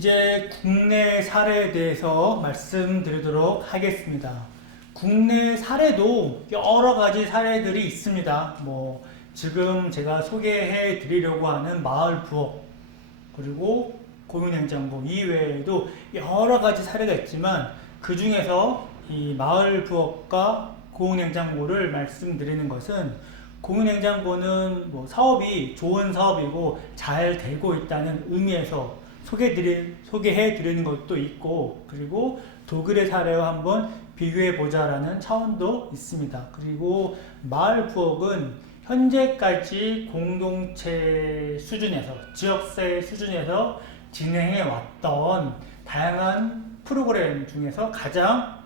이제 국내 사례에 대해서 말씀드리도록 하겠습니다. 국내 사례도 여러 가지 사례들이 있습니다. 지금 제가 소개해 드리려고 하는 마을 부엌, 그리고 공유냉장고 이외에도 여러 가지 사례가 있지만 그 중에서 이 마을 부엌과 공유냉장고를 말씀드리는 것은, 공유냉장고는 사업이 좋은 사업이고 잘 되고 있다는 의미에서 소개해 드리는 것도 있고, 그리고 독일의 사례와 한번 비교해 보자라는 차원도 있습니다. 그리고 마을 부엌은 현재까지 공동체 수준에서, 지역사회 수준에서 진행해 왔던 다양한 프로그램 중에서 가장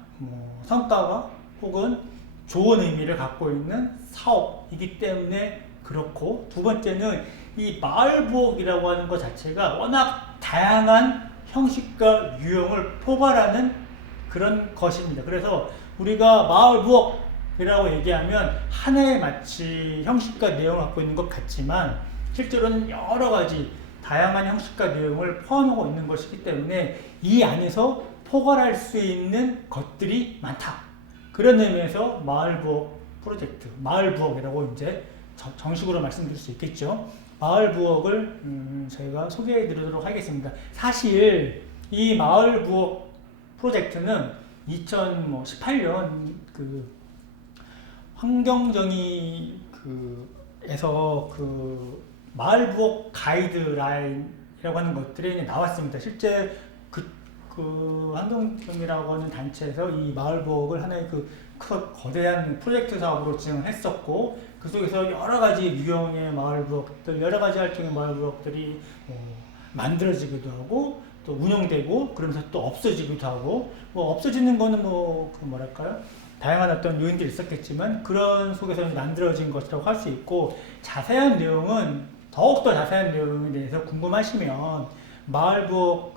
성과가 혹은 좋은 의미를 갖고 있는 사업이기 때문에 그렇고, 두 번째는 이 마을 부엌이라고 하는 것 자체가 워낙 다양한 형식과 유형을 포괄하는 그런 것입니다. 그래서 우리가 마을 부엌이라고 얘기하면 하나의 마치 형식과 내용을 갖고 있는 것 같지만, 실제로는 여러 가지 다양한 형식과 내용을 포함하고 있는 것이기 때문에 이 안에서 포괄할 수 있는 것들이 많다. 그런 의미에서 마을 부엌 프로젝트, 마을 부엌이라고 이제 정식으로 말씀드릴 수 있겠죠. 마을 부엌을 저희가 소개해 드리도록 하겠습니다. 사실 이 마을 부엌 프로젝트는 2018년 환경정의에서 마을 부엌 가이드라인이라고 하는 것들이 나왔습니다. 실제 환경정의라고 하는 단체에서 이 마을 부엌을 하나의 거대한 프로젝트 사업으로 진행했었고, 그 속에서 여러 가지 유형의 마을 부엌들, 여러 가지 활동의 마을 부엌들이 만들어지기도 하고 또 운영되고, 그러면서 또 없어지기도 하고, 없어지는 거는 다양한 어떤 요인들이 있었겠지만 그런 속에서 만들어진 것이라고 할 수 있고, 더욱더 자세한 내용에 대해서 궁금하시면 마을 부엌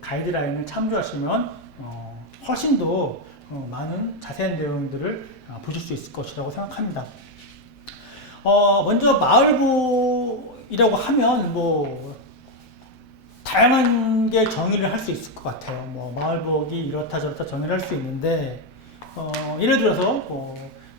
가이드라인을 참조하시면 훨씬 더 많은 자세한 내용들을 보실 수 있을 것이라고 생각합니다. 먼저 마을 부엌이라고 하면 다양한 게 정의를 할 수 있을 것 같아요. 마을 부엌이 이렇다 저렇다 정의를 할 수 있는데, 예를 들어서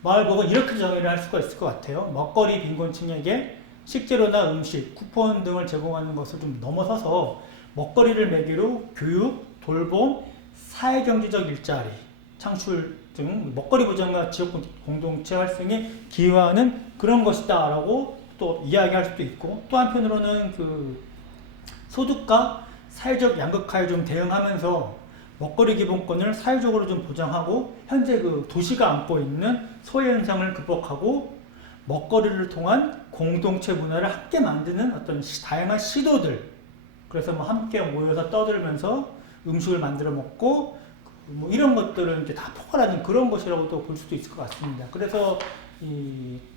마을 부엌은 이렇게 정의를 할 수가 있을 것 같아요. 먹거리 빈곤층에게 식재료나 음식, 쿠폰 등을 제공하는 것을 좀 넘어서서 먹거리를 매개로 교육, 돌봄, 사회경제적 일자리, 창출 등 먹거리 보장과 지역 공동체 활성에 기여하는 그런 것이다 라고 또 이야기할 수도 있고, 또 한편으로는 소득과 사회적 양극화에 좀 대응하면서 먹거리 기본권을 사회적으로 좀 보장하고, 현재 도시가 안고 있는 소외 현상을 극복하고 먹거리를 통한 공동체 문화를 함께 만드는 어떤 다양한 시도들, 그래서 함께 모여서 떠들면서 음식을 만들어 먹고 이런 것들을 이제 다 포괄하는 그런 것이라고도 볼 수도 있을 것 같습니다. 그래서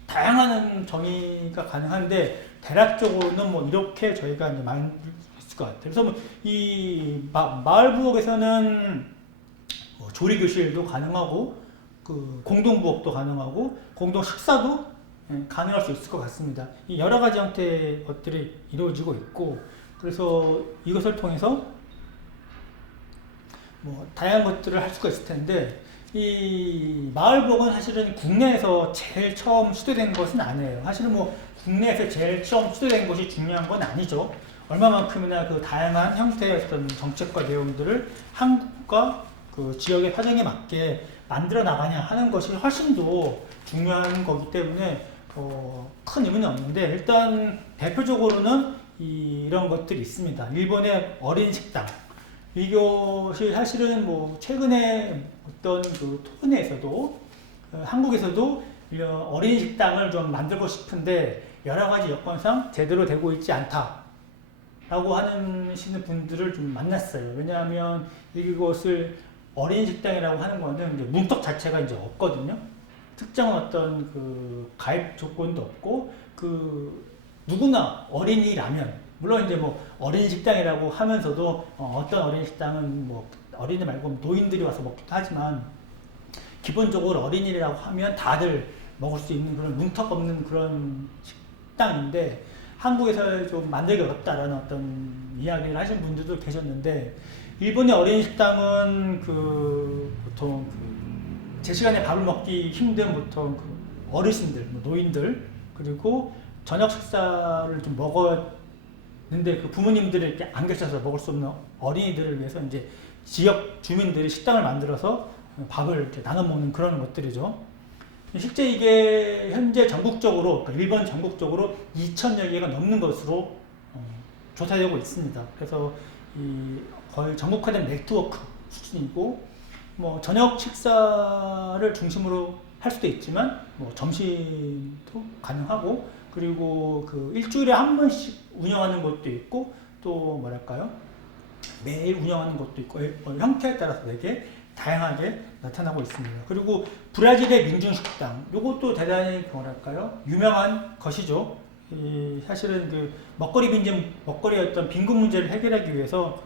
다양한 정의가 가능한데, 대략적으로는 이렇게 저희가 이제 만들 수 있을 것 같아요. 그래서 이 마을 부엌에서는 조리 교실도 가능하고, 공동 부엌도 가능하고, 공동 식사도 가능할 수 있을 것 같습니다. 이 여러 가지 형태의 것들이 이루어지고 있고, 그래서 이것을 통해서 다양한 것들을 할 수가 있을 텐데, 이 마을 부엌은 사실은 국내에서 제일 처음 시도된 것은 아니에요. 사실은 국내에서 제일 처음 시도된 것이 중요한 건 아니죠. 얼마만큼이나 다양한 형태의 어떤 정책과 내용들을 한국과 지역의 사정에 맞게 만들어 나가냐 하는 것이 훨씬 더 중요한 거기 때문에 큰 의미는 없는데, 일단 대표적으로는 이런 것들이 있습니다. 일본의 어린 식당, 이것이 사실은 최근에 어떤 토론에서도 한국에서도 어린 식당을 좀 만들고 싶은데 여러 가지 여건상 제대로 되고 있지 않다라고 하시는 분들을 좀 만났어요. 왜냐하면 이것을 어린 식당이라고 하는 거는 이제 문턱 자체가 이제 없거든요. 특정한 어떤 가입 조건도 없고, 누구나 어린이라면, 물론 이제 어린 식당이라고 하면서도 어떤 어린 식당은 어린이 말고 노인들이 와서 먹기도 하지만, 기본적으로 어린이라고 하면 다들 먹을 수 있는 그런 문턱 없는 그런 식당인데, 한국에서 좀 만들기 어렵다라는 어떤 이야기를 하신 분들도 계셨는데, 일본의 어린이 식당은 보통 제 시간에 밥을 먹기 힘든 보통 어르신들, 뭐 노인들, 그리고 저녁 식사를 좀 먹었는데 부모님들이 이렇게 안 계셔서 먹을 수 없는 어린이들을 위해서 이제 지역 주민들이 식당을 만들어서 밥을 이렇게 나눠 먹는 그런 것들이죠. 실제 이게 현재 전국적으로, 그러니까 일본 전국적으로 2,000여 개가 넘는 것으로 조사되고 있습니다. 그래서 거의 전국화된 네트워크 수준이고, 뭐 저녁 식사를 중심으로 할 수도 있지만 뭐 점심도 가능하고, 그리고 일주일에 한 번씩 운영하는 것도 있고, 또 뭐랄까요, 매일 운영하는 것도 있고, 형태에 따라서 되게 다양하게 나타나고 있습니다. 그리고 브라질의 민중식당, 이것도 대단히 뭐랄까요, 유명한 것이죠. 사실은 먹거리의 어떤 빈곤 문제를 해결하기 위해서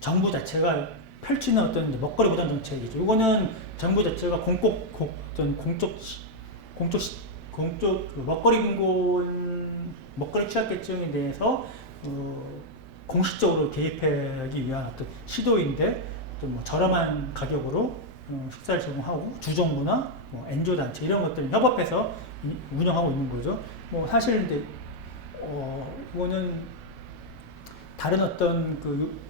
정부 자체가 펼치는 어떤 먹거리 보장 정책이죠. 이거는 정부 자체가 공적 먹거리 빈곤, 먹거리 취약계층에 대해서 공식적으로 개입하기 위한 어떤 시도인데, 또 뭐 저렴한 가격으로 식사를 제공하고, 주정부나 뭐 NGO 단체 이런 것들을 협업해서 운영하고 있는 거죠. 뭐 사실 이제 이거는 다른 어떤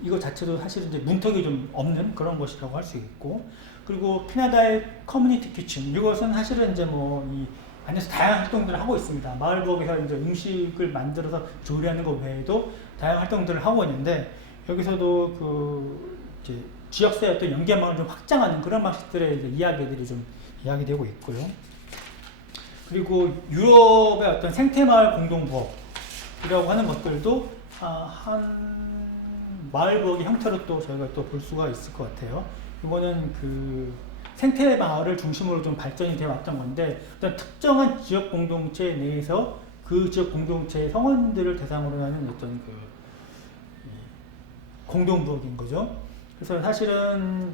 이거 자체도 사실 이제 문턱이 좀 없는 그런 것이라고 할 수 있고, 그리고 캐나다의 커뮤니티 키친, 이것은 사실은 이제 이 안에서 다양한 활동들을 하고 있습니다. 마을부엌에서 이제 음식을 만들어서 조리하는 것 외에도 다양한 활동들을 하고 있는데, 여기서도 이제 지역사회 어떤 연계망을 좀 확장하는 그런 방식들의 이제 이야기들이 좀 이야기되고 있고요. 그리고 유럽의 어떤 생태마을 공동부엌이라고 하는 것들도 한 마을부엌의 형태로 또 저희가 또 볼 수가 있을 것 같아요. 이거는 생태마을을 중심으로 좀 발전이 되어 왔던 건데, 어떤 특정한 지역 공동체 내에서 그 지역 공동체의 성원들을 대상으로 하는 어떤 공동부엌인 거죠. 그래서 사실은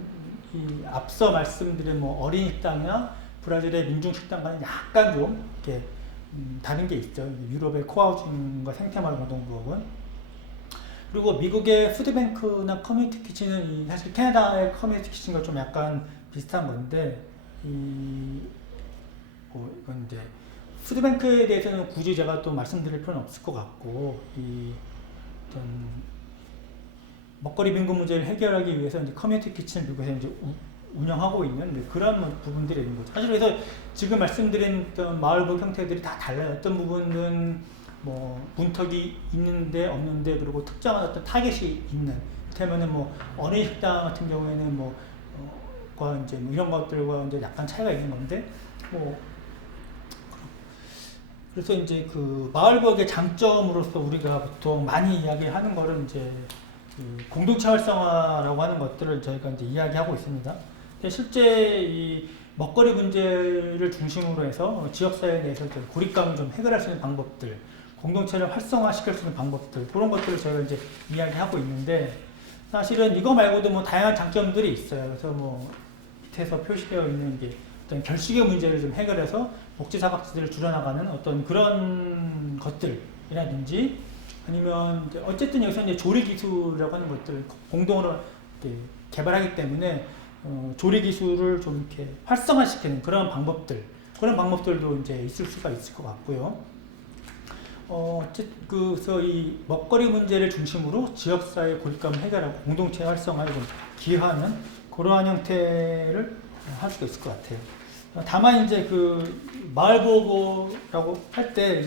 앞서 말씀드린 뭐 어린이식당이나 브라질의 민중식당과는 약간 좀 이렇게 다른 게 있죠. 유럽의 코하우징과 생태마을 공동부엌은. 그리고 미국의 푸드뱅크나 커뮤니티 키친은 사실 캐나다의 커뮤니티 키친과 좀 약간 비슷한 건데, 이건 이제 푸드뱅크에 대해서는 굳이 제가 또 말씀드릴 필요는 없을 것 같고, 어떤 먹거리 빈곤 문제를 해결하기 위해서 이제 커뮤니티 키친을 미국에서 이제 운영하고 있는 그런 부분들이 있는 거죠. 사실 그래서 지금 말씀드린 어떤 마을부엌 형태들이 다 달라요. 어떤 부분은 뭐 문턱이 있는데 없는데, 그리고 특정한 어떤 타겟이 있는. 그렇다면은 뭐 어린이 식당 같은 경우에는 이제 이런 것들과 이제 약간 차이가 있는 건데, 그래서 이제 마을부엌의 장점으로서 우리가 보통 많이 이야기하는 거를 이제 공동체 활성화라고 하는 것들을 저희가 이제 이야기하고 있습니다. 실제 이 먹거리 문제를 중심으로 해서 지역사회 내에서 고립감을 좀 해결할 수 있는 방법들, 공동체를 활성화시킬 수 있는 방법들, 그런 것들을 저희가 이제 이야기하고 있는데, 사실은 이거 말고도 뭐 다양한 장점들이 있어요. 그래서 밑에서 표시되어 있는 게 어떤 결식의 문제를 좀 해결해서 복지사각지대를 줄여나가는 어떤 그런 것들이라든지, 아니면 어쨌든 여기서 이제 조리 기술이라고 하는 것들을 공동으로 개발하기 때문에 조리 기술을 좀 이렇게 활성화시키는 그런 방법들도 이제 있을 수가 있을 것 같고요. 그래서 이 먹거리 문제를 중심으로 지역사회 고립감을 해결하고 공동체 활성화에 좀 기여하는 그러한 형태를 할 수가 있을 것 같아요. 다만 이제 마을부엌이라고 할 때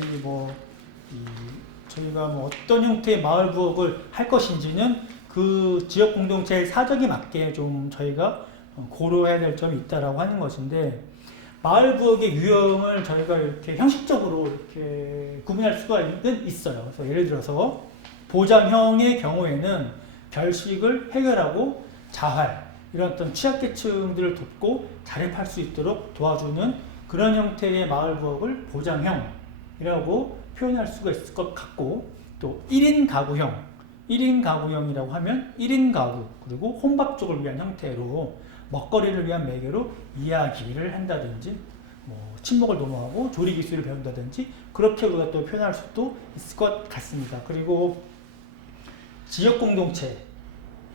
저희가 어떤 형태의 마을부엌을 할 것인지는 그 지역 공동체의 사정에 맞게 좀 저희가 고려해야 될 점이 있다라고 하는 것인데, 마을부엌의 유형을 저희가 이렇게 형식적으로 이렇게 구분할 수가 있어요. 그래서 예를 들어서 보장형의 경우에는 결식을 해결하고 자활, 이런 어떤 취약계층들을 돕고 자립할 수 있도록 도와주는 그런 형태의 마을부엌을 보장형이라고 표현할 수가 있을 것 같고, 또 1인 가구형이라고 하면 1인 가구, 그리고 혼밥 쪽을 위한 형태로 먹거리를 위한 매개로 이야기를 한다든지, 뭐 친목을 도모하고 조리 기술을 배운다든지 그렇게 우리가 또 표현할 수도 있을 것 같습니다. 그리고 지역 공동체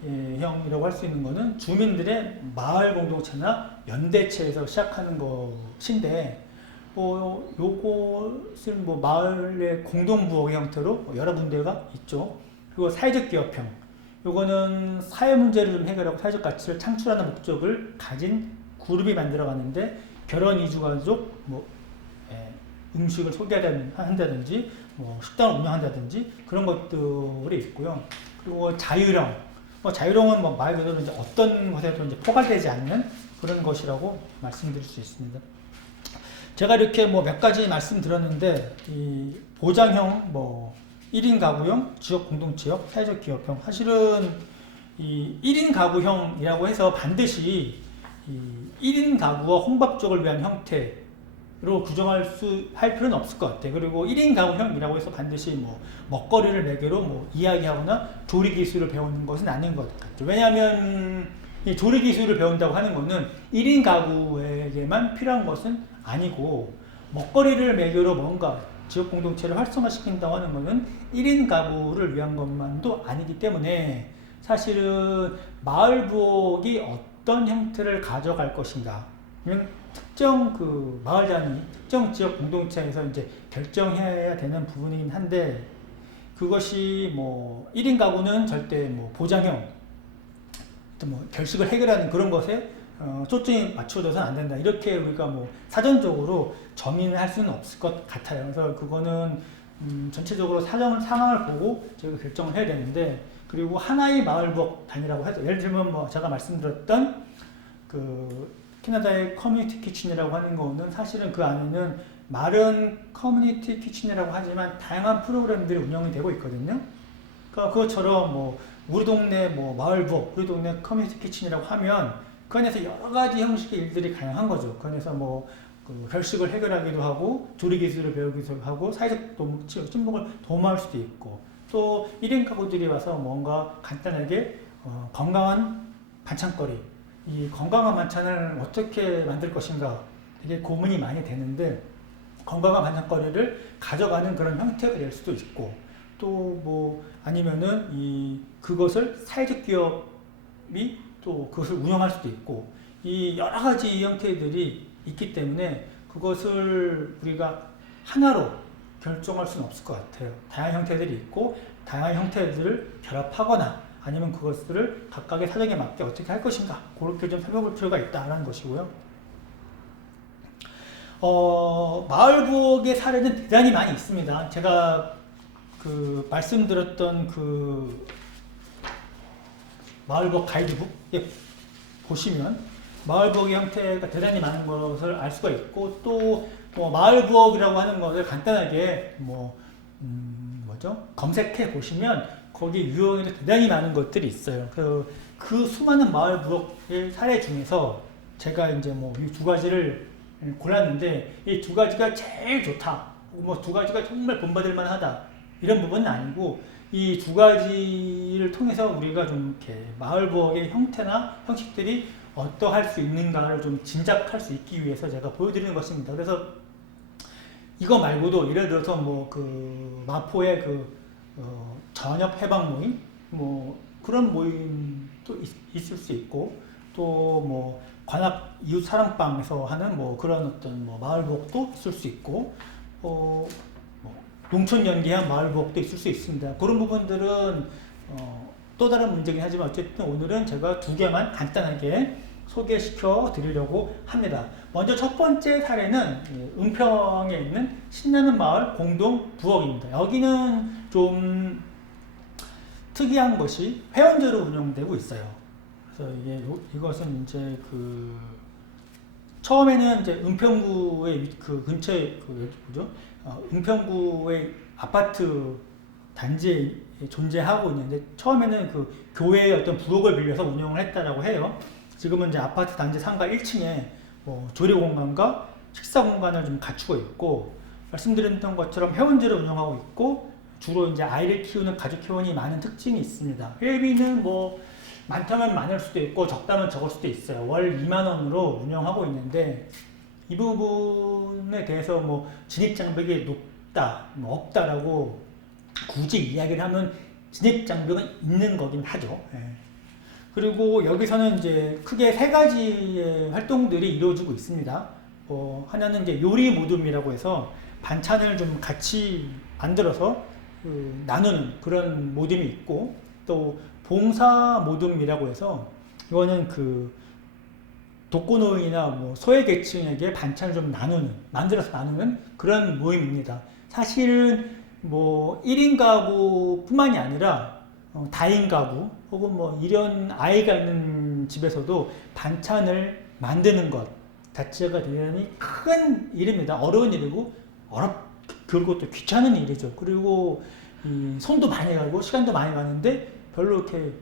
형이라고 할 수 있는 거는 주민들의 마을 공동체나 연대체에서 시작하는 것인데 뭐 요것을 뭐 마을의 공동부엌의 형태로 여러 군데가 있죠. 그리고 사회적 기업형 요거는 사회 문제를 좀 해결하고 사회적 가치를 창출하는 목적을 가진 그룹이 만들어가는데 결혼 이주 가족 뭐 음식을 소개한다든지 뭐 식당을 운영한다든지 그런 것들이 있고요. 그리고 자유형 자유형은 뭐 말 그대로 이제 어떤 것에도 이제 포괄되지 않는 그런 것이라고 말씀드릴 수 있습니다. 제가 이렇게 뭐 몇 가지 말씀드렸는데 이 보장형, 뭐 1인 가구형, 지역 공동체형, 사회적 기업형 사실은 이 1인 가구형이라고 해서 반드시 이 1인 가구와 혼밥족을 위한 형태로 할 필요는 없을 것 같아요. 그리고 1인 가구형이라고 해서 반드시 뭐 먹거리를 매개로 뭐 이야기하거나 조리 기술을 배우는 것은 아닌 것 같죠. 왜냐하면 이 조리 기술을 배운다고 하는 것은 1인 가구에게만 필요한 것은 아니고 먹거리를 매개로 뭔가 지역 공동체를 활성화시킨다고 하는 것은 1인 가구를 위한 것만도 아니기 때문에 사실은 마을 부엌이 어떤 형태를 가져갈 것인가 특정 그 마을 단위, 특정 지역 공동체에서 이제 결정해야 되는 부분이긴 한데 그것이 뭐 1인 가구는 절대 뭐 보장형 뭐 결식을 해결하는 그런 것에 초점이 맞춰져서는 안 된다. 이렇게 우리가 뭐 사전적으로 정의를 할 수는 없을 것 같아요. 그래서 그거는 전체적으로 상황을 보고 저희가 결정을 해야 되는데 그리고 하나의 마을 부엌 단위라고 해서 예를 들면 뭐 제가 말씀드렸던 그 캐나다의 커뮤니티 키친이라고 하는 거는 사실은 그 안에는 말은 커뮤니티 키친이라고 하지만 다양한 프로그램들이 운영이 되고 있거든요. 그러니까 그것처럼 뭐 우리 동네 뭐 마을 부엌, 우리 동네 커뮤니티 키친이라고 하면 그 안에서 여러 가지 형식의 일들이 가능한 거죠. 그 안에서 뭐 그 결식을 해결하기도 하고 조리 기술을 배우기도 하고 사회적 친목을 도모할 수도 있고 또 1인 가구들이 와서 뭔가 간단하게 건강한 반찬거리 이 건강한 반찬을 어떻게 만들 것인가 되게 고민이 많이 되는데 건강한 반찬거리를 가져가는 그런 형태가 될 수도 있고 또 뭐 아니면은 그것을 사회적 기업이 또 그것을 운영할 수도 있고 이 여러 가지 형태들이 있기 때문에 그것을 우리가 하나로 결정할 수는 없을 것 같아요. 다양한 형태들이 있고 다양한 형태들을 결합하거나 아니면 그것들을 각각의 사정에 맞게 어떻게 할 것인가 그렇게 좀 살펴볼 필요가 있다는 것이고요. 마을 부엌의 사례는 대단히 많이 있습니다. 제가 그 말씀드렸던 그 마을부엌 가이드북에 보시면 마을부엌의 형태가 대단히 많은 것을 알 수가 있고 또 마을부엌이라고 하는 것을 간단하게 검색해 보시면 거기 유형에도 대단히 많은 것들이 있어요. 그 수많은 마을부엌의 사례 중에서 제가 이제 뭐 이 두 가지를 골랐는데 이 두 가지가 제일 좋다. 뭐 두 가지가 정말 본받을 만하다. 이런 부분은 아니고 이 두 가지를 통해서 우리가 좀 이렇게 마을부엌의 형태나 형식들이 어떠할 수 있는가를 좀 짐작할 수 있기 위해서 제가 보여드리는 것입니다. 그래서 이거 말고도 예를 들어서 뭐 그 마포의 저녁 해방 모임 뭐 그런 모임도 있을 수 있고 또 뭐 관악 이웃 사랑방에서 하는 뭐 그런 어떤 뭐 마을부엌도 있을 수 있고 뭐 농촌 연계한 마을부엌도 있을 수 있습니다. 그런 부분들은 또 다른 문제긴 하지만 어쨌든 오늘은 제가 두 개만 간단하게 소개시켜 드리려고 합니다. 먼저 첫 번째 사례는 은평에 있는 신나는 마을 공동 부엌입니다. 여기는 좀 특이한 것이 회원제로 운영되고 있어요. 그래서 이것은 이제 처음에는 이제 은평구의 그 근처에 은평구의 아파트 단지에 존재하고 있는데 처음에는 그 교회의 어떤 부엌을 빌려서 운영을 했다라고 해요. 지금은 이제 아파트 단지 상가 1층에 조리 공간과 식사 공간을 좀 갖추고 있고 말씀드렸던 것처럼 회원제로 운영하고 있고 주로 이제 아이를 키우는 가족 회원이 많은 특징이 있습니다. 회비는 뭐 많다면 많을 수도 있고 적다면 적을 수도 있어요. 월 2만 원으로 운영하고 있는데 이 부분에 대해서 뭐 진입장벽이 높다, 뭐 없다라고 굳이 이야기를 하면 진입장벽은 있는 거긴 하죠. 예. 그리고 여기서는 이제 크게 세 가지의 활동들이 이루어지고 있습니다. 하나는 이제 요리 모둠이라고 해서 반찬을 좀 같이 만들어서 나누는 그런 모둠이 있고, 또 봉사 모둠이라고 해서 이거는 그 독거노인이나 뭐 소외계층에게 반찬을 좀 만들어서 나누는 그런 모임입니다. 사실은 뭐 1인 가구뿐만이 아니라 다인 가구 혹은 뭐 이런 아이가 있는 집에서도 반찬을 만드는 것 자체가 대단히 큰 일입니다. 어려운 일이고 그리고 또 귀찮은 일이죠. 그리고 손도 많이 가고 시간도 많이 가는데 별로 이렇게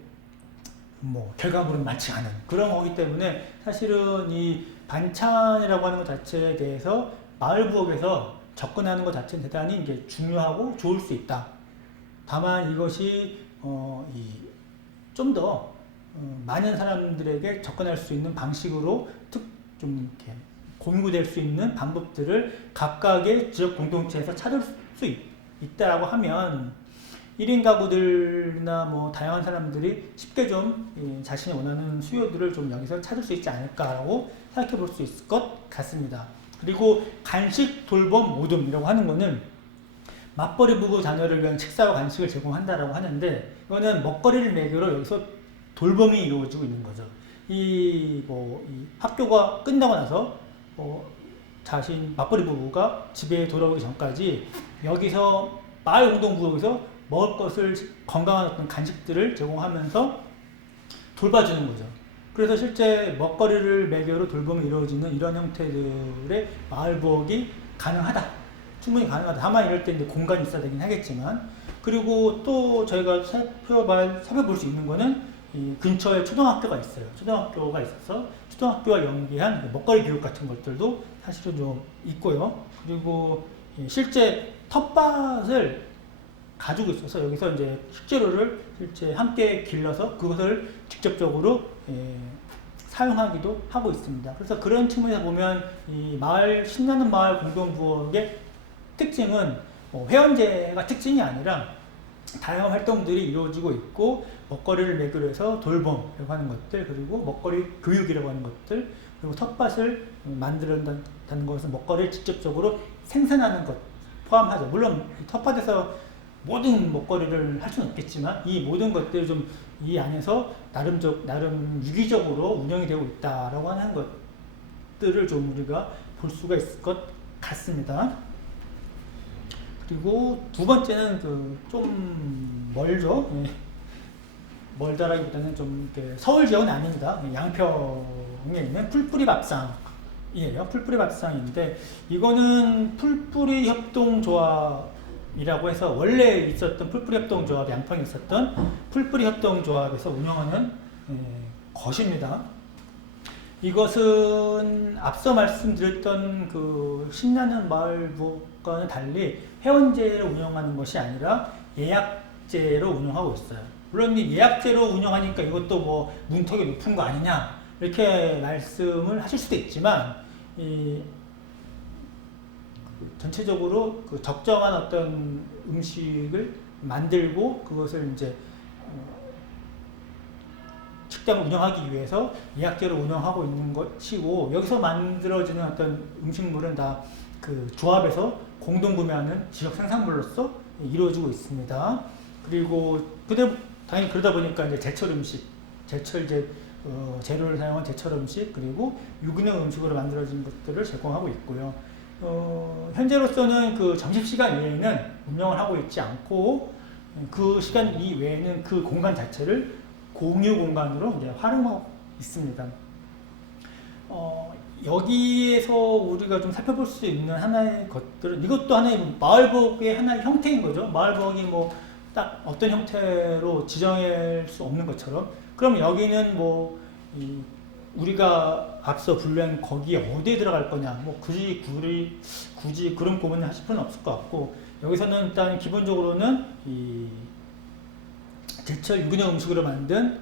뭐 결과물은 많지 않은 그런 거기 때문에 사실은 이 반찬이라고 하는 것 자체에 대해서 마을 부엌에서 접근하는 것 자체는 대단히 이제 중요하고 좋을 수 있다. 다만 이것이 좀 더 많은 사람들에게 접근할 수 있는 방식으로 좀 이렇게 공유될 수 있는 방법들을 각각의 지역 공동체에서 찾을 수 있다라고 하면 1인 가구들이나 뭐 다양한 사람들이 쉽게 좀 자신이 원하는 수요들을 좀 여기서 찾을 수 있지 않을까라고 생각해 볼 수 있을 것 같습니다. 그리고 간식 돌봄 모둠이라고 하는 거는 맞벌이 부부 자녀를 위한 식사와 간식을 제공한다라고 하는데, 이거는 먹거리를 매개로 여기서 돌봄이 이루어지고 있는 거죠. 이 학교가 끝나고 나서 맞벌이 부부가 집에 돌아오기 전까지 여기서 마을 공동구역에서 먹을 것을 건강한 어떤 간식들을 제공하면서 돌봐주는 거죠. 그래서 실제 먹거리를 매개로 돌봄이 이루어지는 이런 형태들의 마을 부엌이 충분히 가능하다. 다만 이럴 때 이제 공간이 있어야 되긴 하겠지만, 그리고 또 저희가 살펴볼 수 있는 거는 이 근처에 초등학교가 있어요. 초등학교가 있어서 초등학교와 연계한 먹거리 교육 같은 것들도 사실은 좀 있고요. 그리고 실제 텃밭을 가지고 있어서 여기서 이제 식재료를 실제 함께 길러서 그것을 직접적으로 사용하기도 하고 있습니다. 그래서 그런 측면에서 보면 이 신나는 마을 공동부엌의 특징은 회원제가 특징이 아니라 다양한 활동들이 이루어지고 있고, 먹거리를 매개로 해서 돌봄이라고 하는 것들, 그리고 먹거리 교육이라고 하는 것들, 그리고 텃밭을 만든다는 것은 먹거리를 직접적으로 생산하는 것 포함하죠. 물론 텃밭에서 모든 먹거리를 할 수는 없겠지만 이 모든 것들이 좀 이 안에서 나름 유기적으로 운영이 되고 있다라고 하는 것들을 좀 우리가 볼 수가 있을 것 같습니다. 그리고 두 번째는 좀 멀죠. 멀다라기보다는 좀 서울 지역은 아닙니다. 양평에 있는 풀뿌리 밥상이에요. 풀뿌리 밥상인데, 이거는 풀뿌리 협동조합이라고 해서 원래 있었던 풀뿌리 협동조합, 양평에 있었던 풀뿌리 협동조합에서 운영하는 것입니다. 이것은 앞서 말씀드렸던 그 신나는 마을 부엌과는 달리 회원제로 운영하는 것이 아니라 예약제로 운영하고 있어요. 물론 예약제로 운영하니까 이것도 뭐 문턱이 높은 거 아니냐 이렇게 말씀을 하실 수도 있지만, 전체적으로 그 적정한 어떤 음식을 만들고 그것을 이제 식당을 운영하기 위해서 예약제로 운영하고 있는 것이고, 여기서 만들어지는 어떤 음식물은 다 그 조합에서 공동 구매하는 지역 생산물로서 이루어지고 있습니다. 그리고 당연히 그러다 보니까 이제 제철 음식, 재료를 사용한 제철 음식, 그리고 유기농 음식으로 만들어진 것들을 제공하고 있고요. 현재로서는 그 점심시간 외에는 운영을 하고 있지 않고, 그 시간 이외에는 그 공간 자체를 공유 공간으로 이제 활용하고 있습니다. 여기에서 우리가 좀 살펴볼 수 있는 하나의 것들은, 이것도 하나의 마을부엌의 하나의 형태인 거죠. 마을부엌이 뭐 딱 어떤 형태로 지정할 수 없는 것처럼, 그럼 여기는 우리가 앞서 분류한 거기에 어디에 들어갈 거냐, 굳이 그런 고민을 하실 필요는 없을 것 같고, 여기서는 일단 기본적으로는 이 제철 유기농 음식으로 만든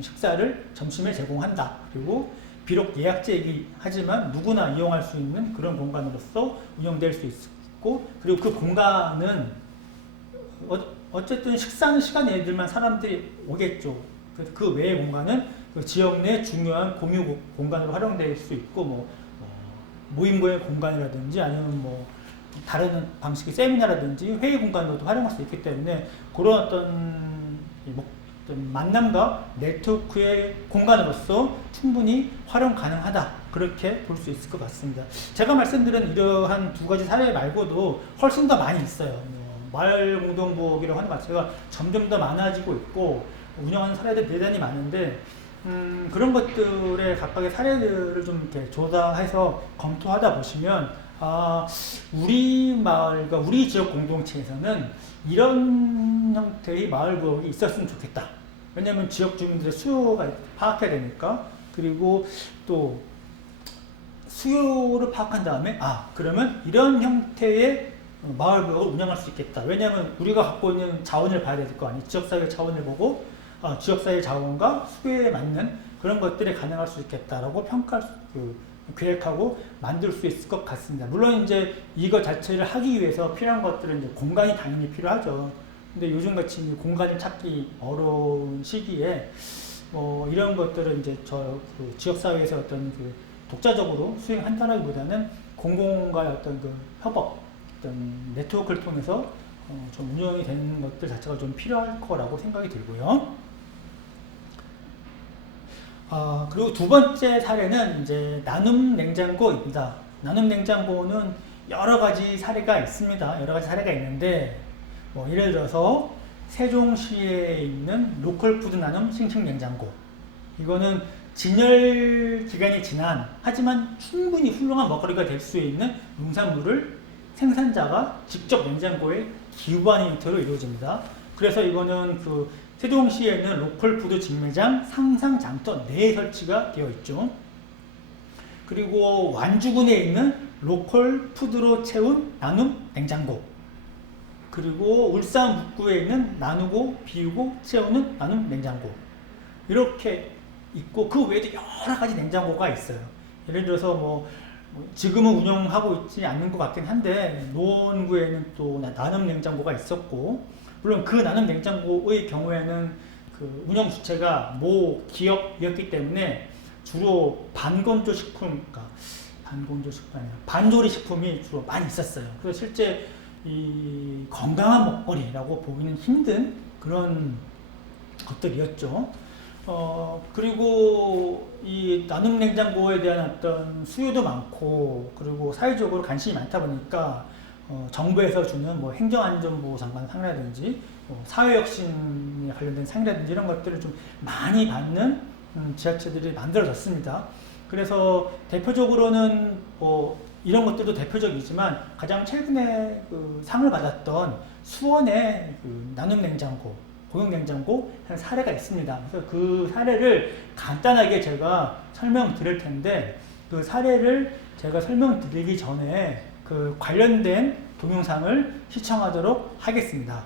식사를 점심에 제공한다. 그리고 비록 예약제이긴 하지만 누구나 이용할 수 있는 그런 공간으로서 운영될 수 있고, 그리고 그 공간은 어쨌든 식사 시간 애들만 사람들이 오겠죠. 그 외의 공간은 그 지역 내 중요한 공유 공간으로 활용될 수 있고, 모임고의 공간이라든지 아니면 다른 방식의 세미나라든지 회의 공간으로도 활용할 수 있기 때문에 그런 어떤 만남과 네트워크의 공간으로서 충분히 활용 가능하다, 그렇게 볼 수 있을 것 같습니다. 제가 말씀드린 이러한 두 가지 사례 말고도 훨씬 더 많이 있어요. 마을 공동부엌이라고 하는 것 자체가 점점 더 많아지고 있고 운영하는 사례들이 대단히 많은데, 그런 것들의 각각의 사례들을 좀 이렇게 조사해서 검토하다 보시면, 우리 마을과 우리 지역 공동체에서는 이런 형태의 마을 부엌이 있었으면 좋겠다. 왜냐하면 지역 주민들의 수요가 파악해야 되니까. 그리고 또 수요를 파악한 다음에 그러면 이런 형태의 마을 부엌을 운영할 수 있겠다. 왜냐하면 우리가 갖고 있는 자원을 봐야 될 거 아니에요. 지역사회 자원을 보고 지역사회 자원과 수요에 맞는 그런 것들이 가능할 수 있겠다라고 계획하고 만들 수 있을 것 같습니다. 물론 이제 이거 자체를 하기 위해서 필요한 것들은 이제 공간이 당연히 필요하죠. 근데 요즘같이 공간을 찾기 어려운 시기에 이런 것들은 이제 지역사회에서 어떤 독자적으로 수행한다라기보다는 공공과의 어떤 협업, 어떤 네트워크를 통해서 좀 운영이 되는 것들 자체가 좀 필요할 거라고 생각이 들고요. 그리고 두 번째 사례는 이제 나눔 냉장고입니다. 나눔 냉장고는 여러 가지 사례가 있습니다. 여러 가지 사례가 있는데, 예를 들어서 세종시에 있는 로컬 푸드 나눔 싱싱 냉장고. 이거는 진열 기간이 지난 하지만 충분히 훌륭한 먹거리가 될 수 있는 농산물을 생산자가 직접 냉장고에 기부하는 형태로 이루어집니다. 그래서 이거는 세종시에 있는 로컬 푸드 직매장 상상 장터 내에 설치가 되어 있죠. 그리고 완주군에 있는 로컬 푸드로 채운 나눔 냉장고, 그리고 울산 북구에 있는 나누고 비우고 채우는 나눔 냉장고, 이렇게 있고 그 외에도 여러 가지 냉장고가 있어요. 예를 들어서 지금은 운영하고 있지 않는 것 같긴 한데 노원구에는 또 나눔 냉장고가 있었고, 물론 그 나눔 냉장고의 경우에는 운영 주체가 모 기업이었기 때문에 주로 반건조 식품, 반조리 식품이 주로 많이 있었어요. 그래서 실제 이 건강한 먹거리라고 보기는 힘든 그런 것들이었죠. 그리고 이 나눔 냉장고에 대한 어떤 수요도 많고, 그리고 사회적으로 관심이 많다 보니까 정부에서 주는 행정안전부 장관 상이라든지 사회혁신에 관련된 상이라든지 이런 것들을 좀 많이 받는 지자체들이 만들어졌습니다. 그래서 대표적으로는 이런 것들도 대표적이지만 가장 최근에 상을 받았던 수원의 나눔 냉장고, 고용 냉장고 한 사례가 있습니다. 그래서 그 사례를 간단하게 제가 설명드릴 텐데, 그 사례를 제가 설명드리기 전에 관련된 동영상을 시청하도록 하겠습니다.